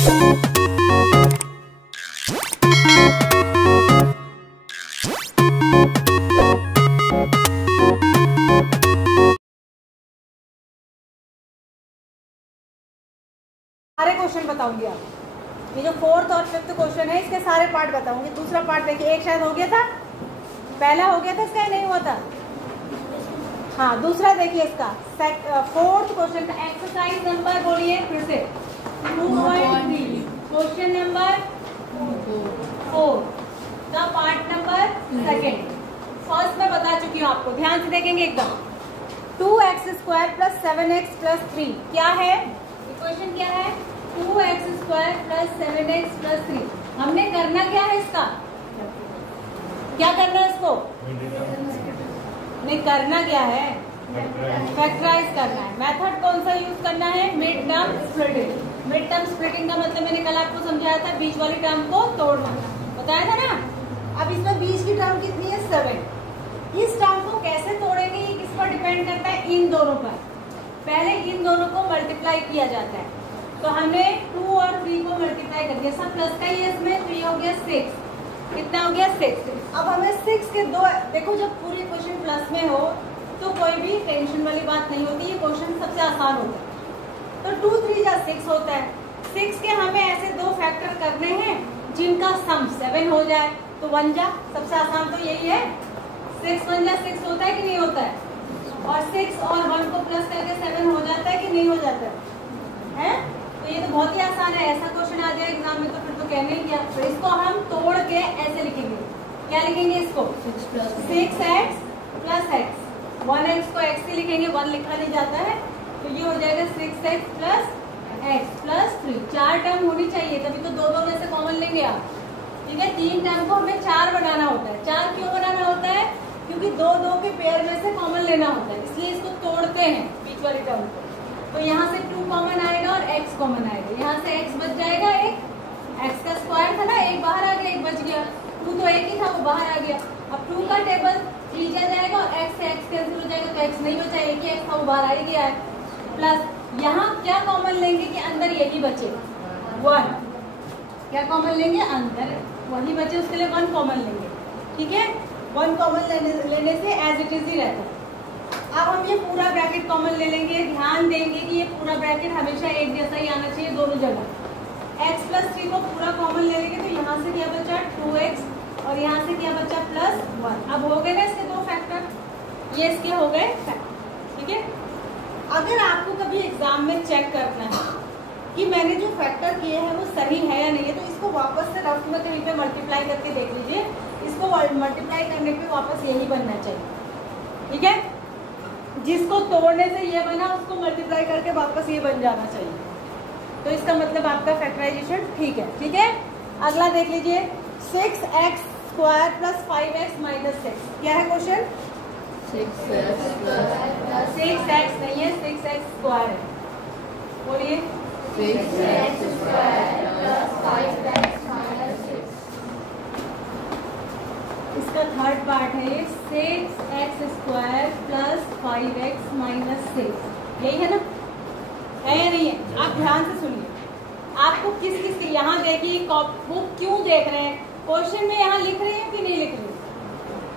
सारे क्वेश्चन बताऊंगी आप, ये जो फोर्थ और फिफ्थ क्वेश्चन है इसके सारे पार्ट बताऊंगी। दूसरा पार्ट देखिए, एक शायद हो गया था, पहला हो गया था, इसका नहीं हुआ था। हाँ, दूसरा देखिए इसका फोर्थ क्वेश्चन का एक्सरसाइज नंबर बोलिए फिर से 2.3 क्वेश्चन नंबर 4 का पार्ट नंबर सेकेंड। फर्स्ट मैं बता चुकी हूँ आपको, ध्यान से देखेंगे एकदम। 2x² + 7x + 3 क्या है? इक्वेशन क्या है? 2x² + 7x + 3। हमने करना क्या है इसका? क्या करना है इसको? नहीं, करना क्या है? फैक्टराइज करना है। मेथड कौन सा यूज करना है? Mid term splitting. Mid term splitting का मतलब मैंने कल आपको समझाया था, बीच वाली टर्म को तोड़ना, बताया था ना। अब इसमें बीच की टर्म कितनी है? 7। इस टर्म को कैसे तोड़ेंगे ये किस पर डिपेंड करता है? इन दोनों पर। पहले इन दोनों को मल्टीप्लाई किया जाता है, तो हमें 2 और 3 को मल्टीप्लाई कर दिया, सब प्लस का ही है इसमें, तो ये हो गया 6। कितना हो गया? 6। अब हमें 6 के दो, देखो जब पूरी क्वेश्चन प्लस में हो तो कोई भी टेंशन वाली बात नहीं होती, ये क्वेश्चन सबसे आसान होता है। तो 2 3 जा 6 होता है। 6 के हमें ऐसे दो फैक्टर करने हैं जिनका सम 7 हो जाए, तो 1 जा, सबसे आसान तो यही है। 6 1 जा 6 होता है कि नहीं होता है? और 6 और 1 को प्लस करके 7 हो जाता है कि नहीं हो जाता है? तो ये तो बहुत ही आसान है। ऐसा क्वेश्चन आ जाए एग्जाम में तो फिर तो कहने ही क्या। तो इसको हम तोड़ के ऐसे लिखेंगे, क्या लिखेंगे इसको? 6x + x। 1x को x से लिखेंगे, 1 लिखा नहीं जाता है, तो ये हो जाएगा 6x + x + 3। 4 टर्म होनी चाहिए, तभी तो दो में से कॉमन लेंगे आप, ठीक है। 3 टर्म को हमें 4 बनाना होता है। 4 क्यों बनाना होता है? क्योंकि 2 के पेयर में से कॉमन लेना होता है, इसलिए इसको तोड़ते हैं बीच वाली टर्म को। तो यहाँ से 2 कॉमन आएगा और x कॉमन आएगा, यहाँ से x बच जाएगा, एक x का स्क्वायर था ना, एक बाहर आ गया, एक बच गया। 2 तो एक ही था, वो बाहर आ गया। अब 2 का टेबल 3 जाएगा और x से x कैंसिल हो जाएगा, तो x नहीं बचा, एक ही x था, वो बाहर आ ही गया है। प्लस यहाँ क्या कॉमन लेंगे कि अंदर यही बचे 1। क्या कॉमन लेंगे? अंदर वही बचे, उसके लिए 1 कॉमन लेंगे, ठीक है। 1 कॉमन लेने से एज इट इज ही रहता है। अब हम ये पूरा ब्रैकेट कॉमन ले लेंगे। ध्यान देंगे कि ये पूरा ब्रैकेट हमेशा एक जैसा ही आना चाहिए दोनों जगह। x + 3 को पूरा कॉमन ले लेंगे, तो यहाँ से क्या बचा? 2x, और यहाँ से क्या बचा? +1। अब हो गए ना इसके 2 फैक्टर, ये इसके हो गए फैक्टर, ठीक है। अगर आपको कभी एग्जाम में चेक करना है कि मैंने जो फैक्टर किए हैं वो सही है या नहीं है, तो इसको वापस से रफ में कहीं पे मल्टीप्लाई करके देख लीजिए। इसको मल्टीप्लाई करने पे वापस यही बनना चाहिए, ठीक है। जिसको तोड़ने से ये बना, उसको मल्टीप्लाई करके वापस ये बन जाना चाहिए, तो इसका मतलब आपका फैक्टराइजेशन ठीक है, ठीक है। अगला देख लीजिए, 6x² + 5x - 6। क्या है क्वेश्चन? 6x नहीं है, 6x² है। बोलिए 6x² + 5x - 6। इसका थर्ड पार्ट है ये, 6x² + 5x - 6। यही है ना? है या नहीं है? आप ध्यान से सुनिए, आपको किस किस की, यहाँ देखिए बुक क्यों देख रहे हैं, क्वेश्चन में यहाँ लिख रहे हैं कि नहीं लिख रहे?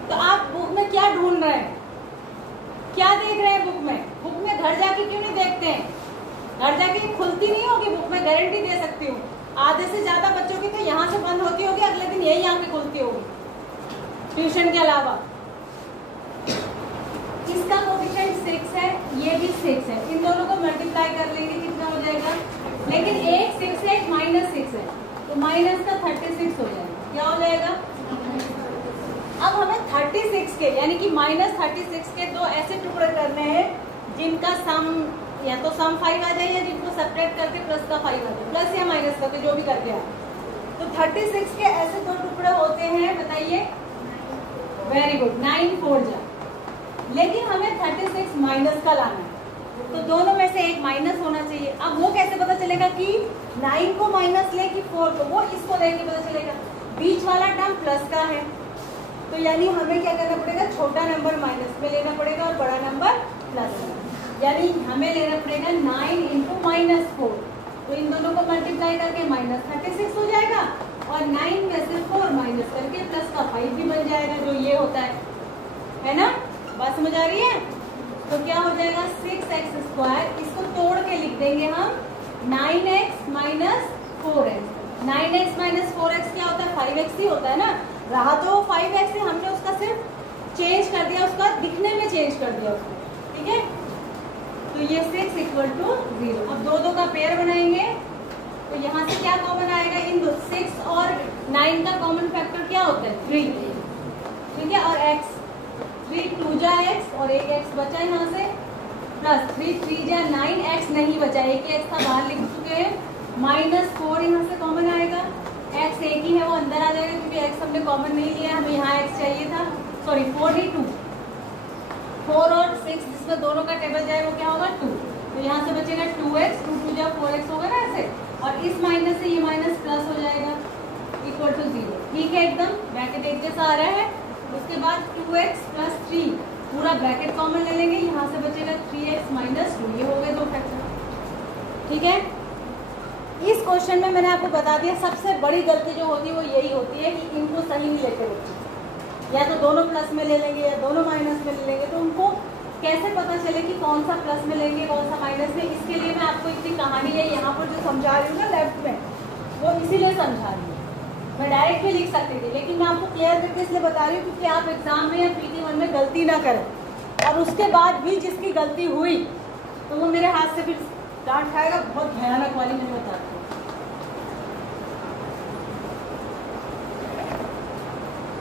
तो आप बुक में क्या ढूंढ रहे हैं, क्या देख रहे हैं बुक में? बुक में घर जाके क्यों नहीं देखते हैं? घर जाके खुलती नहीं होगी बुक, में गारंटी दे सकती हूँ। आधे से ज्यादा बच्चों की तो यहाँ से बंद होती होगी, अगले दिन यही आके खुलती होगी, ट्यूशन के अलावा। इसका कोएफिशिएंट 6 है, ये भी 6 है, इन दोनों को मल्टीप्लाई कर लेंगे, कितना हो जाएगा? लेकिन एक 6 है, एक -6 है, तो माइनस का 36 हो जाएगा। क्या हो जाएगा? अब हमें 36 के यानी कि -36 के 2 ऐसे टुकड़े करने हैं जिनका सम या तो सम 5 आ जाए, या जिनको सब्ट्रैक्ट करके प्लस का 5 आ जाए, प्लस या माइनस करके जो भी करके आए। तो 36 के ऐसे 2 टुकड़े होते हैं, बताइए। वेरी गुड, 9 4 जा। लेकिन हमें 36 माइनस का लाना है, तो दोनों में से एक माइनस होना चाहिए। अब वो कैसे पता चलेगा कि 9 को माइनस ले कि 4 को? वो इसको देख के पता चलेगा। बीच वाला टर्म प्लस का है, तो यानी हमें क्या करना पड़ेगा? छोटा नंबर माइनस में लेना पड़ेगा और बड़ा नंबर प्लस में। यानी हमें लेना पड़ेगा 9 × -4। तो इन दोनों को मल्टीप्लाई करके -36 हो जाएगा और 9 में से 4 माइनस करके प्लस का 5 भी बन जाएगा, जो ये होता है ना। बात समझ आ रही है? तो क्या हो जाएगा 6x², इसको तोड़ के लिख देंगे हम 9x minus 4x। 9x minus 4x क्या होता है? 5x ही होता है ना। रहा तो 5x है, हमने उसका सिर्फ चेंज कर दिया, उसका दिखने में चेंज कर दिया उसको, ठीक है। तो ये 6 = 0। अब दो का पेयर बनाएंगे तो यहाँ से क्या कॉमन आएगा? इन 6 और 9 का कॉमन फैक्टर क्या होता है? 3, ठीक है। और x 3 2 जा x और एक x बचा यहाँ से, प्लस 3 3 जा 9, x नहीं बचा, एक x था बाहर लिख चुके हैं, -4 यहाँ से कॉमन आएगा, x एक ही है वो अंदर आ जाएगा क्योंकि x हमने कॉमन नहीं लिया, हमें यहाँ x चाहिए था, सॉरी 4 ही 2, 4 और 6 जिसमें दोनों का टेबल जाए वो क्या होगा? 2। तो यहाँ से बचेगा 2x, 2 2 जा 4x होगा ना ऐसे, और इस माइनस से ये माइनस प्लस हो जाएगा = 0, ठीक है। एकदम ब्रैकेट एक जैसा आ रहा है। उसके बाद 2x + 3 पूरा ब्रैकेट कॉमन ले लेंगे, यहाँ से बचेगा 3x - 2, ये हो गए दो फैक्टर, ठीक है। इस क्वेश्चन में मैंने आपको बता दिया सबसे बड़ी गलती जो होती है वो यही होती है कि इनको सही नहीं लेते बच्चे, या तो दोनों प्लस में ले लेंगे या दोनों माइनस में ले लेंगे। तो उनको कैसे पता चले कि कौन सा प्लस में लेंगे कौन सा माइनस में? इसके लिए मैं आपको इतनी कहानी है यहाँ पर जो समझा रही हूँ ना लेफ्ट में, वो इसीलिए समझा रही हूँ। मैं डायरेक्ट भी लिख सकती थी, लेकिन मैं आपको क्लियर करके इसलिए बता रही हूँ क्योंकि आप एग्जाम में या PT1 में गलती ना करें, और उसके बाद भी जिसकी गलती हुई तो वो मेरे हाथ से भी डांट खाएगा, बहुत भयानक वाली, मैं बताती हूँ।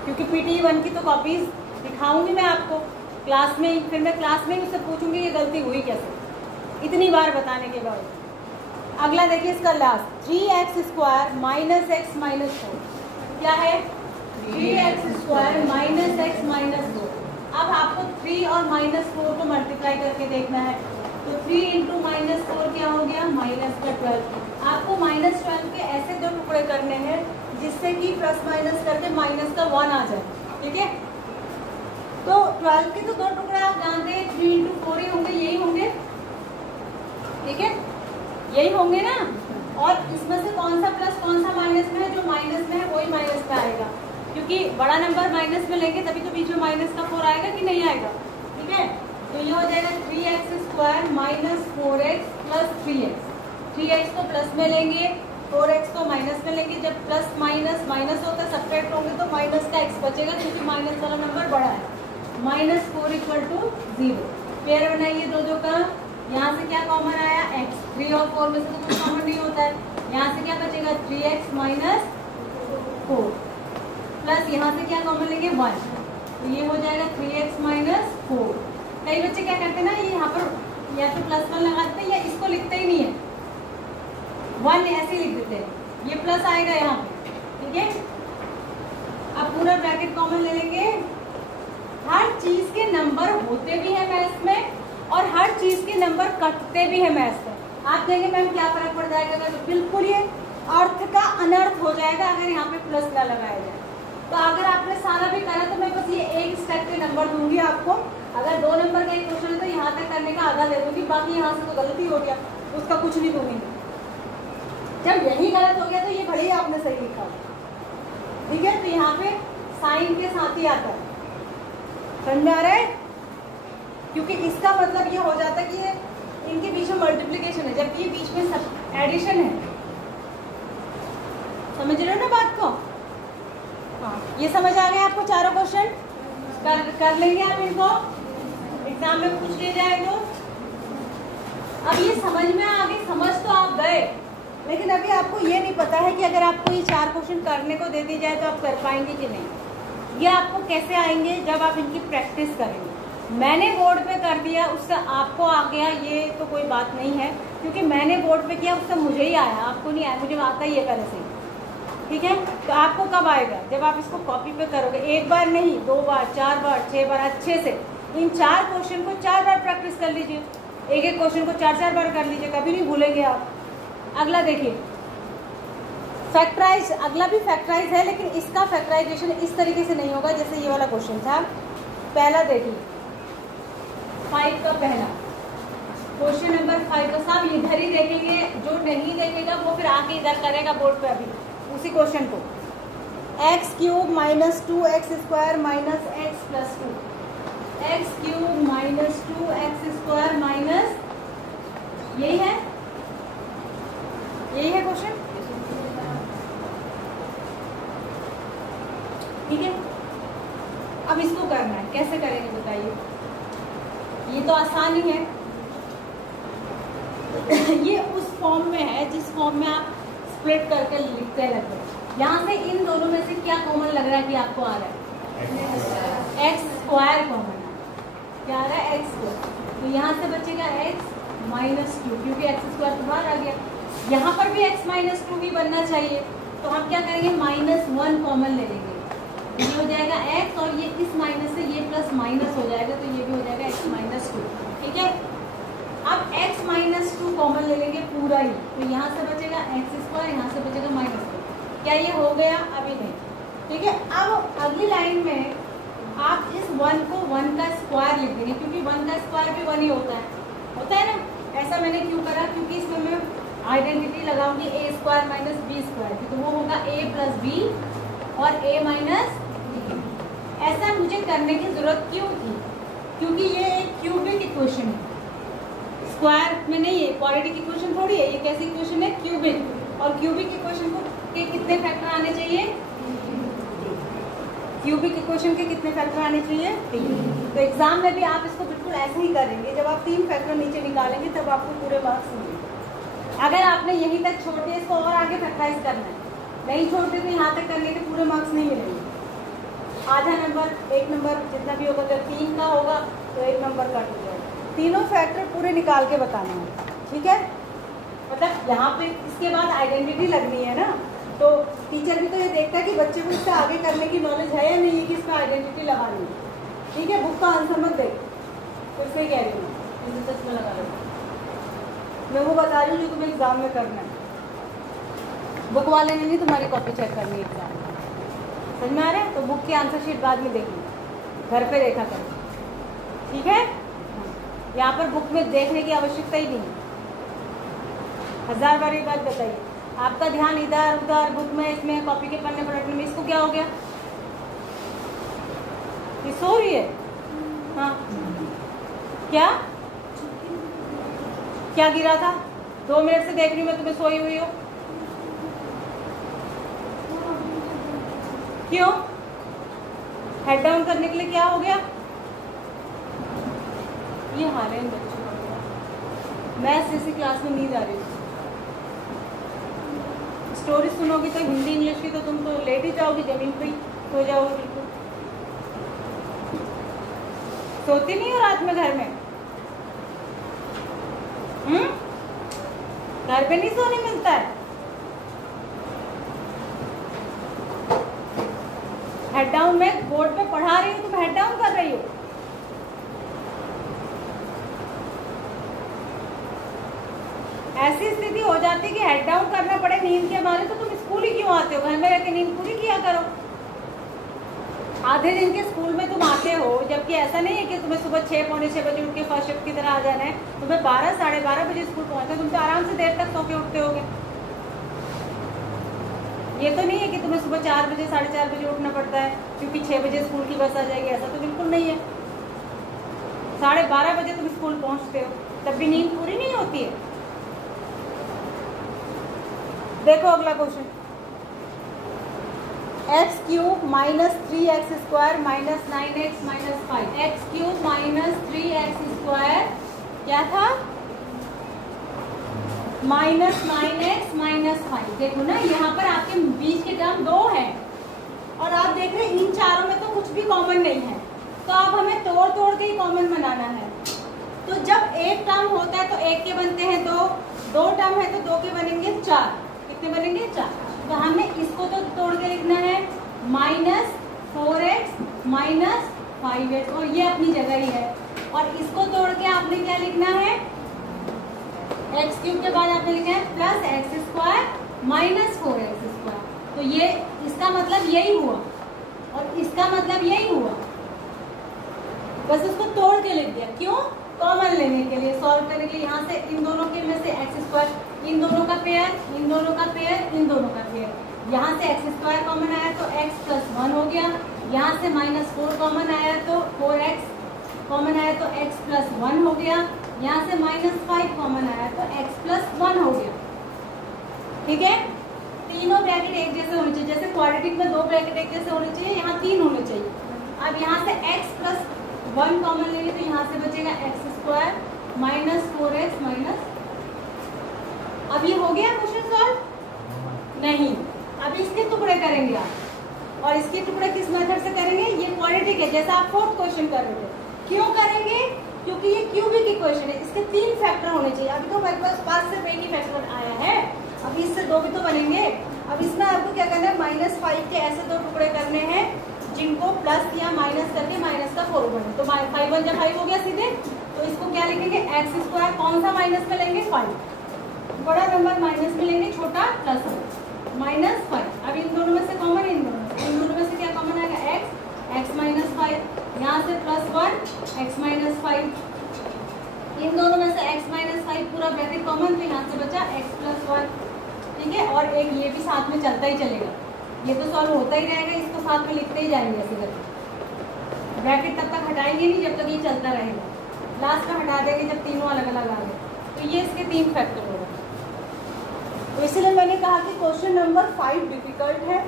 क्योंकि PT1 की तो कॉपीज दिखाऊंगी मैं आपको क्लास में ही, फिर मैं क्लास में ही उससे पूछूंगी ये गलती हुई कैसे, इतनी बार बताने के बाद। अगला देखिए इसका लास्ट, 3x² - x - 4 क्या है? 3x² - x - 4। अब आपको 3 और -4 को मल्टीप्लाई करके देखना है, तो 3 × -4 क्या हो गया? -12। आपको -12 के ऐसे दो टुकड़े करने हैं जिससे कि प्लस माइनस करके -1 आ जाए, ठीक है। तो 12 के तो दो टुकड़े आप जानते हैं, 3 × 4 ही होंगे, यही होंगे, ठीक है, यही होंगे ना। और इसमें से कौन सा प्लस कौन सा माइनस में है? जो माइनस में है वही माइनस में आएगा, क्योंकि बड़ा नंबर माइनस में लेंगे तभी तो बीच में माइनस का 4 आएगा कि नहीं आएगा, ठीक है। तो ये हो जाएगा 3x² - 4x + 3x। 3x को प्लस में लेंगे, 4x को माइनस में लेंगे। जब प्लस माइनस माइनस होता है सब्ट्रैक्ट होंगे तो माइनस का x बचेगा, क्योंकि माइनस वाला नंबर बड़ा है। -4 = 0। पेयर बनाइए दो का, यहाँ से क्या कॉमन आया? x। 3 और 4 में से तो कुछ कॉमन नहीं होता है, यहाँ से क्या बचेगा? 3x - 4 प्लस यहाँ से क्या कॉमन लेंगे? 1, तो ये हो जाएगा 3x - 4। कई बच्चे क्या करते हैं ना, ये यहाँ पर या तो +1 लगा देते हैं या इसको लिखते ही नहीं है, 1 ऐसे लिख देते हैं, ये प्लस आएगा यहाँ पे, ठीक है। अब पूरा ब्रैकेट कॉमन ले लेंगे। हर चीज के नंबर होते भी हैं मैथ्स में और हर चीज के नंबर कटते भी हैं मैथ्स में। आप कहेंगे मैम क्या फर्क पड़ जाएगा? तो बिल्कुल ये अर्थ का अनर्थ हो जाएगा अगर यहाँ पे प्लस ना लगाया जाए। तो अगर आपने सारा भी करा तो मैं बस ये एक स्टेप के नंबर दूंगी आपको। अगर 2 नंबर का एक क्वेश्चन है तो यहाँ तक करने का आधा दे दूंगी, बाकी यहाँ से तो गलती हो गया उसका कुछ नहीं दूंगी। जब यही गलत हो गया तो ये भले ही आपने सही लिखा, ठीक है। तो यहाँ पे साइन के साथ ही आता है, समझ में आ रहा है? क्योंकि इसका मतलब ये हो जाता है कि ये इनके बीच में मल्टीप्लिकेशन है जबकि ये बीच में एडिशन है। समझ रहे हो ना बात को? हाँ, ये समझ आ गया आपको? चारों क्वेश्चन कर लेंगे आप, इनको एग्जाम में पूछ लिए जाए तो। अब ये समझ में आ गई, समझ तो आप गए, लेकिन अभी आपको ये नहीं पता है कि अगर आपको ये 4 क्वेश्चन करने को दे दी जाए तो आप कर पाएंगे कि नहीं। ये आपको कैसे आएंगे? जब आप इनकी प्रैक्टिस करेंगे। मैंने बोर्ड पे कर दिया उससे आपको आ गया ये तो कोई बात नहीं है, क्योंकि मैंने बोर्ड पे किया उससे मुझे ही आया, आपको नहीं आया। मुझे आता ही है पहले से, ठीक है। तो आपको कब आएगा? जब आप इसको कॉपी पे करोगे, 1 बार नहीं 2 बार 4 बार 6 बार अच्छे से इन 4 क्वेश्चन को 4 बार प्रैक्टिस कर लीजिए। एक क्वेश्चन को 4-4 बार कर लीजिए, कभी नहीं भूलेंगे आप। अगला देखिए फैक्टराइज, अगला भी फैक्टराइज है लेकिन इसका फैक्टराइजेशन इस तरीके से नहीं होगा जैसे ये वाला क्वेश्चन था। पहला देखिए 5 का पहला क्वेश्चन नंबर 5 तो सब इधर ही देखेंगे, जो नहीं देखेगा वो फिर आके इधर करेगा बोर्ड पे अभी उसी क्वेश्चन को। X cube minus 2x² minus x plus 2, x cube minus 2x² minus, यही है क्वेश्चन, ठीक है। अब इसको करना है, कैसे करेंगे बताइए? ये तो आसान ही है। ये उस फॉर्म में है जिस फॉर्म में आप स्प्लिट करके लिखते रहते हैं। यहाँ से इन दोनों में से क्या कॉमन लग रहा है कि आपको आ रहा है? एक्स स्क्वायर कॉमन है। क्या आ रहा है? X square. तो यहाँ से बचेगा एक्स माइनस 2, क्योंकि एक्स स्क्वायर तो बाहर आ गया। यहाँ पर भी एक्स माइनस 2 भी बनना चाहिए, तो हम क्या करेंगे? -1 कॉमन ले लेंगे, ये हो जाएगा x, और ये इस माइनस से ये प्लस माइनस हो जाएगा, तो ये भी हो जाएगा x माइनस 2, ठीक है। अब x माइनस 2 कॉमन ले लेंगे पूरा ही, तो यहाँ से बचेगा x², यहाँ से बचेगा -2। क्या ये हो गया? अभी नहीं, ठीक है। अब अगली लाइन में आप इस 1 को 1 का स्क्वायर लिख देंगे, क्योंकि 1 का स्क्वायर भी 1 ही होता है ना। ऐसा मैंने क्यों करा? क्योंकि इसमें मैं आइडेंटिटी लगाऊंगी a² माइनस b², तो वो होगा a प्लस b और a माइनस। ऐसा मुझे करने की जरूरत क्यों थी? क्योंकि ये एक क्यूबिक इक्वेशन है, स्क्वायर में नहीं है, क्वाड्रेटिक इक्वेशन थोड़ी है। ये कैसी इक्वेशन है? क्यूबिक। और क्यूबिक इक्वेशन को के कितने फैक्टर आने चाहिए? क्यूबिक इक्वेशन के कितने फैक्टर आने चाहिए? 3। तो एग्जाम में भी आप इसको बिल्कुल ऐसे ही करेंगे। जब आप 3 फैक्टर नीचे निकालेंगे तब आपको पूरे मार्क्स मिलेंगे। अगर आपने यहीं तक छोड़ दिया, इसको और आगे फैक्टराइज करना है, नहीं छोड़ते तो यहाँ तक करने के पूरे मार्क्स नहीं मिलेंगे। आधा नंबर, 1 नंबर जितना भी होगा, अगर 3 का होगा तो 1 नंबर कट हो जाएगा। तीनों फैक्टर पूरे निकाल के बताना है, ठीक है। मतलब यहाँ पे इसके बाद आइडेंटिटी लगनी है ना, तो टीचर भी तो ये देखता है कि बच्चे को इससे आगे करने की नॉलेज है या नहीं है कि इसका आइडेंटिटी लगानी है, ठीक है। बुक का आंसर मत देख, फिर से कह रही हूँ चश्मा लगा लो, मैं वो बता रही हूँ जो तुम्हें एग्जाम में करना है। बुक वाले ने नहीं तुम्हारी कॉपी चेक करनी है एग्जाम में, समझ में आ रहा है? तो बुक की आंसर शीट बाद में देखनी, घर पे देखा करो, ठीक है। यहाँ पर बुक में देखने की आवश्यकता ही नहीं है। 1000 बार ये बात बताइए, आपका ध्यान इधर उधर बुक में, इसमें कॉपी के पन्ने पलटने में, इसको क्या हो गया? ये सो रही है? हाँ, क्या गिरा था? 2 मिनट से देख रही हूँ मैं तुम्हें सोई हुई हो। क्यों? हेड डाउन करने के लिए क्या हो गया? ये हाल है इन बच्चों का। मैं सीसी क्लास में नहीं जा रही हूँ। स्टोरी सुनोगी तो हिंदी इंग्लिश की, तो तुम तो लेट ही जाओगी, जमीन पे ही सो जाओगे बिल्कुल। सोती नहीं हो रात में घर में? घर पे नहीं सोने मिलता है। हेड डाउन में बोर्ड पे पढ़ा रही हूँ, तुम हेड डाउन कर रही हो। ऐसी स्थिति हो जाती है कि हेड डाउन करना पड़े नींद के मारे, तो तुम स्कूल ही क्यों आते हो? घर में रहकर नींद पूरी किया करो। आधे दिन के स्कूल में तुम आते हो, जबकि ऐसा नहीं है कि तुम्हें सुबह 6 पौने 6 बजे उठ के फर्स्ट शिफ्ट की तरह आ जाना है। तुम्हें 12 साढ़े 12 बजे स्कूल पहुंचना, तुम तो आराम से देर तक सो के उठते होगे। ये तो नहीं है कि तुम्हें सुबह 4 बजे 4:30 बजे उठना पड़ता है क्योंकि 6 बजे स्कूल की बस आ जाएगी, ऐसा तो बिल्कुल नहीं है। 12:30 बजे तुम स्कूल पहुंचते हो, तब भी नींद पूरी नहीं होती है। देखो अगला question, x cube minus 3x² minus 9x minus 5। X cube minus 3x² क्या था? Minus 9x minus 5। देखो ना, यहाँ पर आपके बीच के टर्म 2 है और आप देख रहे हैं इन चारों में तो कुछ भी कॉमन नहीं है, तो अब हमें तोड़ तोड़ के ही कॉमन बनाना है। तो जब एक टर्म होता है तो एक के बनते हैं 2, 2 टर्म है तो 2 के बनेंगे 4। कितने बनेंगे? 4। तो हमें इसको तो तोड़ के लिखना है माइनस 4x माइनस 5x, और ये अपनी जगह ही है। और इसको तोड़ के आपने क्या लिखना है? एक्स क्यूब के बाद आपने लिखा है प्लस x² माइनस 4x²। तो ये इसका मतलब यही हुआ और इसका मतलब यही हुआ, बस उसको तोड़ के लिख दिया। क्यों? कॉमन लेने के लिए, सॉल्व करने के लिए यहाँ से इन दोनों के में से एक्स स्क्वायर, इन दोनों का पेयर, इन दोनों का पेयर, इन दोनों का पेयर, यहाँ से एक्स स्क्वायर कॉमन आया तो x प्लस 1 हो गया, यहाँ से -4 कॉमन आया तो 4x कॉमन आया तो x प्लस 1 हो गया, यहाँ से -5 कॉमन आया तो x प्लस 1 हो गया। ठीक है, तीनों ब्रैकेट एक जैसे होने चाहिए, जैसे क्वाड्रेटिक में 2 ब्रैकेट एक जैसे होने चाहिए, यहाँ 3 होने चाहिए। अब यहाँ से x प्लस 1 कॉमन लेंगे तो यहाँ से बचेगा x स्क्वायर -4x माइनस, अब ये हो गया क्वेश्चन सॉल्व नहीं। अब इसके टुकड़े करेंगे आप, और इसके टुकड़े किस मेथड से करेंगे, ये क्वाड्रेटिक है जैसा आप 4th क्वेश्चन कर रहे थे। क्यों करेंगे, क्योंकि ये क्यूबिक इक्वेशन है, इसके 3 फैक्टर होने चाहिए। अभी तो मेरे पास सिर्फ एक ही फैक्टर आया है, अभी इससे 2 भी तो बनेंगे। अब इसमें आपको क्या करना है, -5 के ऐसे 2 टुकड़े करने हैं जिनको प्लस या माइनस करके माइनस का 4 बने, तो 5 1 5 हो गया सीधे। तो इसको क्या लिखेंगे, एक्स स्क्वायर, कौन सा माइनस में लेंगे, 5, बड़ा नंबर माइनस में लेंगे, छोटा प्लस में, -5। अब इन दोनों में से कॉमन, इन दोनों में से क्या कॉमन आएगा, x -5, यहाँ से +1 x -5, इन दोनों में से x -5 पूरा ब्रैकेट कॉमन, तो यहाँ से बचा x + 1। ठीक है, और एक ये भी साथ में चलता ही चलेगा, ये तो सॉल्व होता ही रहेगा, इसको साथ में लिखते ही जाएंगे ऐसे करके। ब्रैकेट तब तक हटाएंगे नहीं जब तक ये चलता रहेगा, लास्ट में हटा देंगे जब तीनों अलग अलग आ गए। तो ये इसके 3 फैक्टर होगा। तो इसलिए मैंने कहा कि क्वेश्चन नंबर 5 डिफिकल्ट है,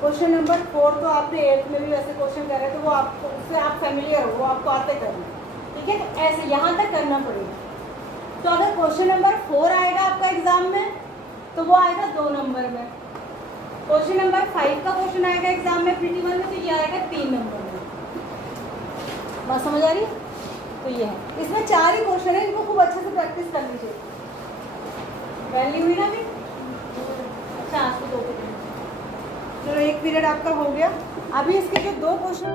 क्वेश्चन नंबर 4 तो आपने 8th में भी वैसे क्वेश्चन करे तो वो आपको, उससे आप फेमिलियर हो, वो आपको आते करना। ठीक है, तो ऐसे यहाँ तक करना पड़ेगा। तो अगर क्वेश्चन नंबर 4 आएगा आपका एग्जाम में तो वो आएगा 2 नंबर में। क्वेश्चन नंबर 5 का क्वेश्चन आएगा एग्जाम में प्रीटी 1 में, तो ये आएगा 3 नंबर में। बात समझ आ रही है? तो ये है, इसमें 4 ही क्वेश्चन है, इनको खूब अच्छे से प्रैक्टिस कर लीजिए। वैल्यू हुई ना अभी? अच्छा, आज तो 2 पीरियड, चलो 1 पीरियड आपका हो गया। अभी इसके जो 2 क्वेश्चन